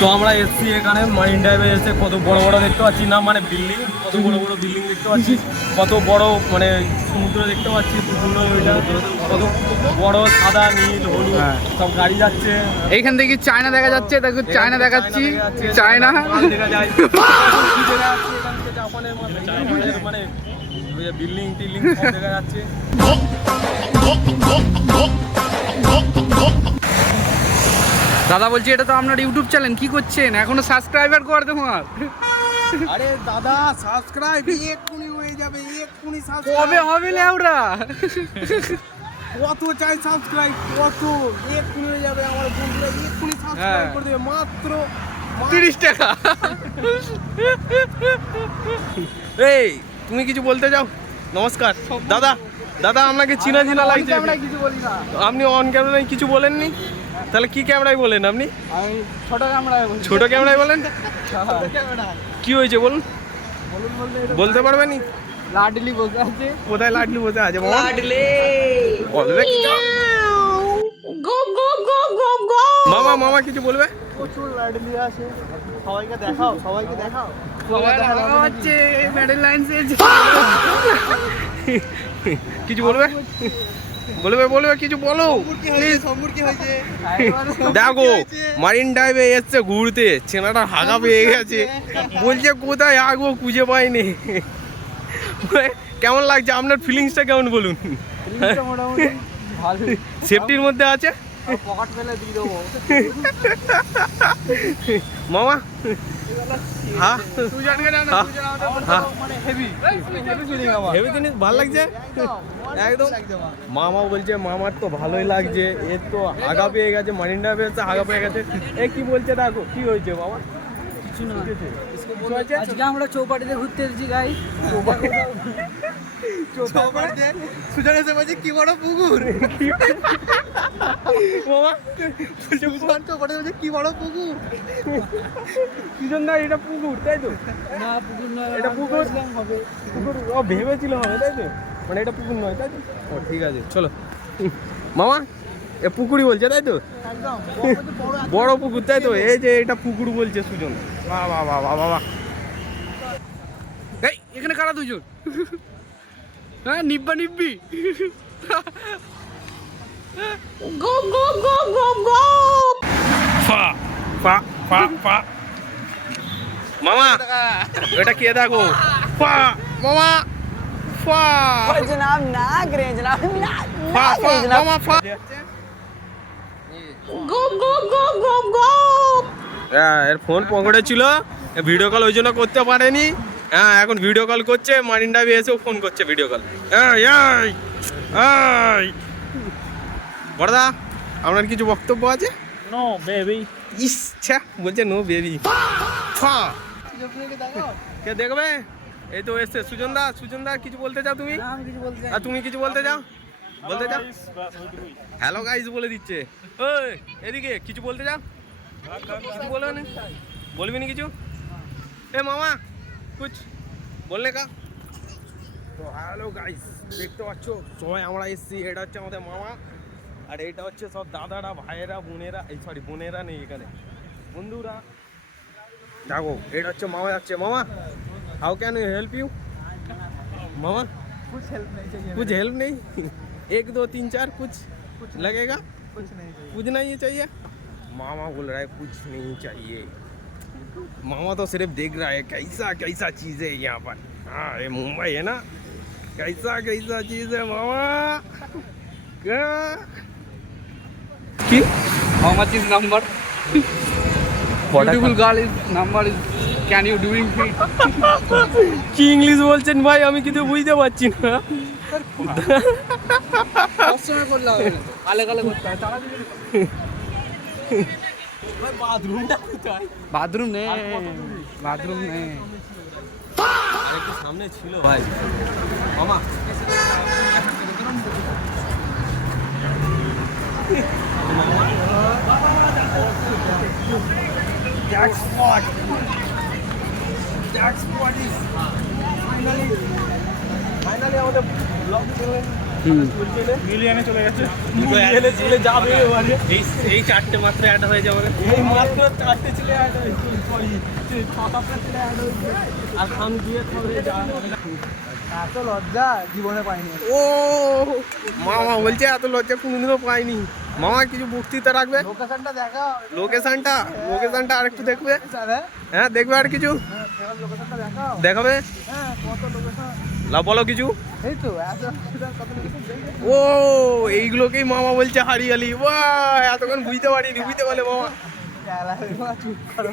তো আমরা এসছি এখানে মারিন ড্রাইভে এসে কত বড় বড় দেখতে পাচ্ছি না, মানে বিল্ডিং, কত বড় বড় বিল্ডিং দেখতে পাচ্ছি, কত বড় মানে সমুদ্র দেখতে পাচ্ছি, কত বড় সাদা নীল হলুদ সব গাড়ি যাচ্ছে। এইখান থেকে চায়না দেখা যাচ্ছে, দেখো চায়না দেখাচ্ছি, চায়না দেখা যায় জাপানের মানে বিল্ডিং টিল্ডিং সব দেখা যাচ্ছে। দাদা বলছি এটা তো আপনার ইউটিউব চ্যানেল, কি করছেন এখনো সাবস্ক্রাইবার করে তোমার? আরে দাদা সাবস্ক্রাইব এক্ষুনি হয়ে যাবে, এক্ষুনি কবে হবে লেওরা? কত চাই সাবস্ক্রাইব, কত এক্ষুনি হয়ে যাবে। আমার বন্ধুরা এক্ষুনি সাবস্ক্রাইব করে দেবে মাত্র 30 টাকা। এই তুমি কিছু বলতে যাও? নমস্কার দাদা, দাদা আপনাকে চিনা চিনা লাগছে। কিছু বলি না, আপনি অন ক্যামেরায় কিছু বলেননি, তাহলে কি ক্যামেরায় বলেন আপনি? আমি ছোট ক্যামেরায় বলি। ছোট ক্যামেরায় বলেন? কি হয়েছে বলুন, বলতে পারবেন? লাডলি বসে আছে। কোথায় লাডলি বসে আছে? লাডলি বলবে মামা, মামা কিছু বলবে? প্রচুর লাডলি আছে, সবাইকে দেখাও, সবাইকে দেখাও। হচ্ছে মেডেল লাইন কিছু বলবে? বলবে বলবে কিছু বলো। দেখো মারিন ড্রাইভে এসছে ঘুরতে, ছেলেটা হাগা পেয়ে গেছে, বলছে কোথায় আগো খুঁজে পাইনি। কেমন লাগছে আপনার ফিলিংসটা, কেমন বলুন? সেফটির মধ্যে আছে পকেট ফেলে দিয়ে দেবো মামা। হ্যাঁ হেভি জিনিস ভালো লাগছে একদম। মামা বলছে মামার তো ভালোই লাগছে, এর তো আগা পেয়ে গেছে, মারিন ড্রাইভে এসে আগা পেয়ে গেছে। এ কি বলছে দেখো, কি হয়েছে মামা? কিছু না, আজকে আমরা চৌপাটিতে ঘুরতে এসেছি গাই। চৌপাটিতে সুজন এসে বলছে কি বড় পুকুর। মামা সুজন চৌপাটিতে বলছে কি বড় পুকুর। সুজন দা এটা পুকুর তাই তো? না পুকুর নয়, এটা পুকুর হবে। পুকুর ও ভেবেছিল হবে তাই তো, মানে এটা পুকুর নয় তাই তো? ও ঠিক আছে চলো মামা, এ পুকুরই বলছে তাই তো? একদম বড় পুকুর তাই তো? এই যে এটা পুকুর বলছে সুজন। বাহ বাহ বাহ বাহ বাহ। এই এখানে কারা দুজন? হ্যাঁ নিব্বা নিব্বি। গো গো গো গো গো। ফা ফা ফা ফা। মামা এটা কে দেখো? ফা মামা ফা जनाब नाग रे जनाब नाग ফা ফা মামা ফা। गो गो गो गो गो হ্যাঁ এর ফোন পকেটে ছিল, ভিডিও কল ওই জন্য করতে পারেনি। হ্যাঁ এখন ভিডিও কল করছে, মারিন ড্রাইভে এসেও ফোন করছে ভিডিও কল। বড়দা আপনার কিছু বক্তব্য আছে? No baby. ইচ্ছা বলছে নো বেবি। কে দেখবে? এই তো এসছে সুজন দা। সুজন দা কিছু বলতে চাও তুমি? আমি কিছু বলতে চাই। আর তুমি কিছু বলতে চাও? বলতে চাও? হ্যালো গাইস বলে দিচ্ছে। ওই এদিকে কিছু বলতে চাও? কিছু বলবে না? বলবি না কিছু? এ মামা কুছ বললে কা? তো হ্যালো গাইস দেখতে পাচ্ছ সবাই আমরা এসছি, এটা হচ্ছে আমাদের মামা, আর এটা হচ্ছে সব দাদারা, ভাইয়েরা, বোনেরা, এই সরি বোনেরা নেই এখানে, বন্ধুরা। দেখো এটা হচ্ছে মামা যাচ্ছে। মামা how can you help you? मामा कुछ हेल्प नहीं चाहिए, कुछ हेल्प नहीं? 1 2 3 4 कुछ लगेगा? कुछ नहीं चाहिए। कुछ नहीं चाहिए? मामा बोल रहा है कुछ नहीं चाहिए। मामा तो सिर्फ देख रहा है कैसा कैसा चीज है यहाँ पर। हाँ ये मुंबई है ना, कैसा कैसा चीज है मामा। की How much is number? Beautiful girl is number is. Can you doing it? কি ইংলিশ বলছেন ভাই, আমি কিছু বুঝতে পারছি না। সবসময় করলে হবে না, আলে গালে করতে হয়। তারা বাথরুমটা কোথায়? বাথরুম নেই, বাথরুম নেই। আরেকটু সামনে ছিল ভাই মামা। Jackpot. Jackpot is finally আমাদের ব্লগ চ্যানেল মিলিয়নে চলে গেছে দুটো মিলিয়নে চলে যাবে এবারে এই চারটে মাত্র অ্যাড হয়েছে আমাদের। এই মাত্র 4টে ছেলে অ্যাড হয়েছে সরি 6টা ছেলে অ্যাড হয়েছে আর খান দিয়ে খাবে এত লজ্জা জীবনে পাইনি ও মামা বলছে এত লজ্জা কোনোদিনও পাইনি। মামা কিছু বক্তৃতা রাখবে, লোকেশনটা দেখাও লোকেশনটা আর একটু দেখবে। স্যার হ্যাঁ দেখবে আর কিছু লোকেশনটা দেখাও দেখাবে। হ্যাঁ কত লোকেশন লাভ বলো কিছু। এই তো এত কত লোকেশন দেখবে ও এইগুলোকেই মামা বলছে হারিয়ালি। বাহ এতক্ষণ বুঝতে পারিনি, বুঝতে পারলে মামা। চুপ করো